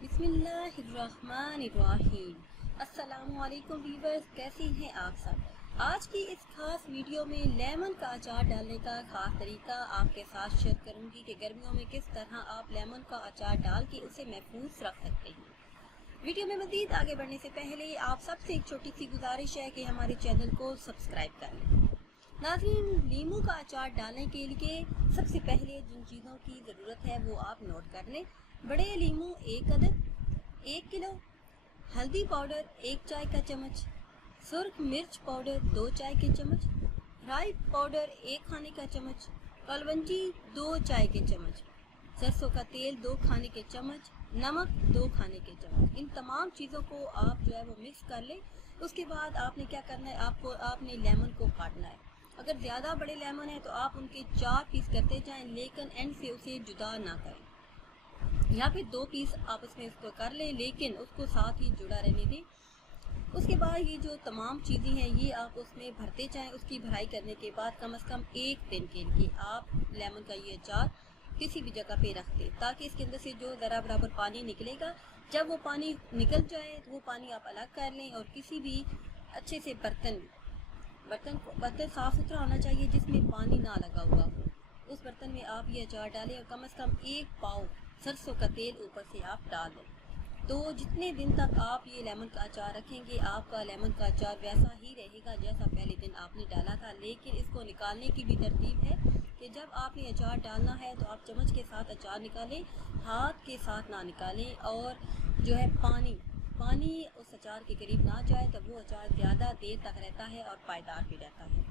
बिस्मिल्लाहिर्रहमानिर्रहीम। अस्सलामुअलैकुम व्यूअर्स, कैसे हैं आप सब। आज की इस खास वीडियो में लेमन का अचार डालने का खास तरीका आपके साथ शेयर करूंगी कि गर्मियों में किस तरह आप लेमन का अचार डाल के उसे महफूज रख सकते हैं। वीडियो में मजीद आगे बढ़ने से पहले आप सबसे एक छोटी सी गुजारिश है कि हमारे चैनल को सब्सक्राइब कर लें। नाज़रीन, नींबू का अचार डालने के लिए सबसे पहले जिन चीज़ों की ज़रूरत है वो आप नोट कर लें। बड़े नींबू 1 अदद, 1 किलो, हल्दी पाउडर 1 चाय का चम्मच, सुर्ख मिर्च पाउडर 2 चाय के चम्मच, राई पाउडर 1 खाने का चम्मच, कलवंजी 2 चाय के चम्मच, सरसों का तेल 2 खाने के चम्मच, नमक 2 खाने के चम्मच। इन तमाम चीज़ों को आप जो है वो मिक्स कर लें। उसके बाद आपने क्या करना है, आपने लेमन को काटना है। अगर ज़्यादा बड़े लेमन है तो आप उनके 4 पीस करते जाएं, लेकिन एंड से उसे जुदा ना करें। या फिर 2 पीस आप उसमें उसको कर लें, लेकिन उसको साथ ही जुड़ा रहने दें। उसके बाद ये जो तमाम चीज़ें हैं ये आप उसमें भरते जाएं। उसकी भराई करने के बाद कम से कम 1 दिन के लिए आप लेमन का ये अचार किसी भी जगह पे रख दें, ताकि इसके अंदर से जो ज़रा बराबर पानी निकलेगा, जब वो पानी निकल जाए तो वो पानी आप अलग कर लें और किसी भी अच्छे से बर्तन साफ़ सुथरा होना चाहिए जिसमें पानी ना लगा हुआ हो। उस बर्तन में आप ये अचार डालें और कम से कम 1 पाव सरसों का तेल ऊपर से आप डाल दें। तो जितने दिन तक आप ये लेमन का अचार रखेंगे, आपका लेमन का अचार वैसा ही रहेगा जैसा पहले दिन आपने डाला था। लेकिन इसको निकालने की भी तरतीब है कि जब आपने अचार डालना है तो आप चम्मच के साथ अचार निकालें, हाथ के साथ ना निकालें। और जो है पानी उस अचार के करीब ना जाए, तब वो अचार ज़्यादा देर तक रहता है और पायदार भी रहता है।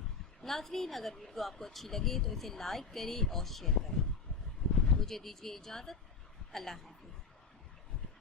नाज़रीन, अगर वीडियो आपको अच्छी लगे तो इसे लाइक करें और शेयर करें। मुझे दीजिए इजाज़त। अल्लाह हाफ़िज़।